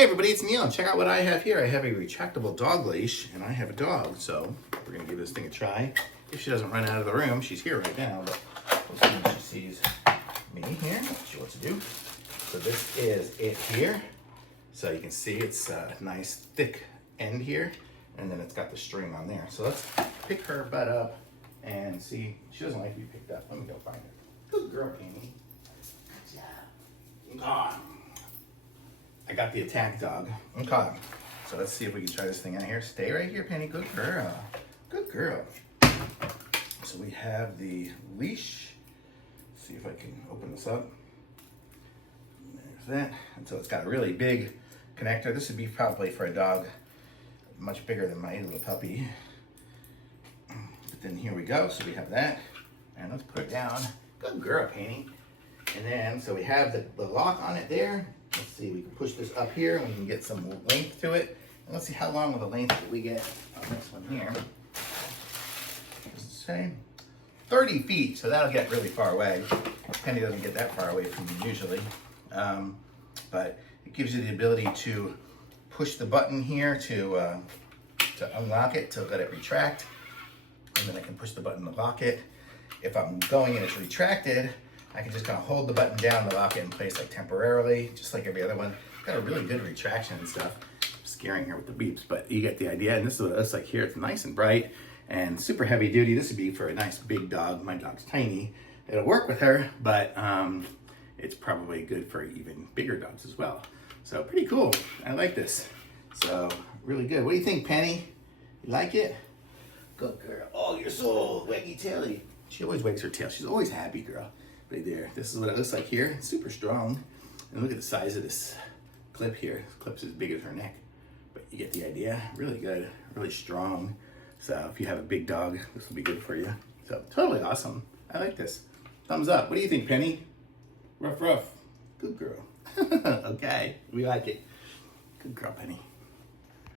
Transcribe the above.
Hey everybody, it's Neil, and check out what I have here. I have a retractable dog leash, and I have a dog, so we're gonna give this thing a try. If she doesn't run out of the room, she's here right now, but we'll see when she sees me here. I'll show what to do. So this is it here. So you can see it's a nice thick end here, and then it's got the string on there. So let's pick her butt up and see. She doesn't like to be picked up. Let me go find her. Good girl, Amy. Good job. God. I got the attack dog. Okay. So let's see if we can try this thing out here. Stay right here, Penny. Good girl. Good girl. So we have the leash. Let's see if I can open this up. There's that. And so it's got a really big connector. This would be probably for a dog much bigger than my little puppy. But then here we go. So we have that. And let's put it down. Good girl, Penny. And then, so we have the lock on it there. Let's see, we can push this up here and we can get some length to it. And let's see how long of a length that we get on this one here. Does it say? 30 feet, so that'll get really far away. Penny doesn't get that far away from me usually. But it gives you the ability to push the button here to unlock it, to let it retract. And then I can push the button to lock it. If I'm going and it's retracted, I can just kind of hold the button down to lock it in place like temporarily, just like every other one. Got a really good retraction and stuff. I'm scaring her with the beeps, but you get the idea. And this is what it looks like here. It's nice and bright and super heavy duty. This would be for a nice big dog. My dog's tiny. It'll work with her, but it's probably good for even bigger dogs as well. So pretty cool. I like this. So really good. What do you think, Penny? You like it? Good girl. Oh, you're so waggy taily. She always wags her tail. She's always happy, girl. Right there. This is what it looks like here. It's super strong. And look at the size of this clip here. This clip's as big as her neck. But you get the idea. Really good. Really strong. So if you have a big dog, this will be good for you. So totally awesome. I like this. Thumbs up. What do you think, Penny? Ruff, ruff. Good girl. Okay. We like it. Good girl, Penny.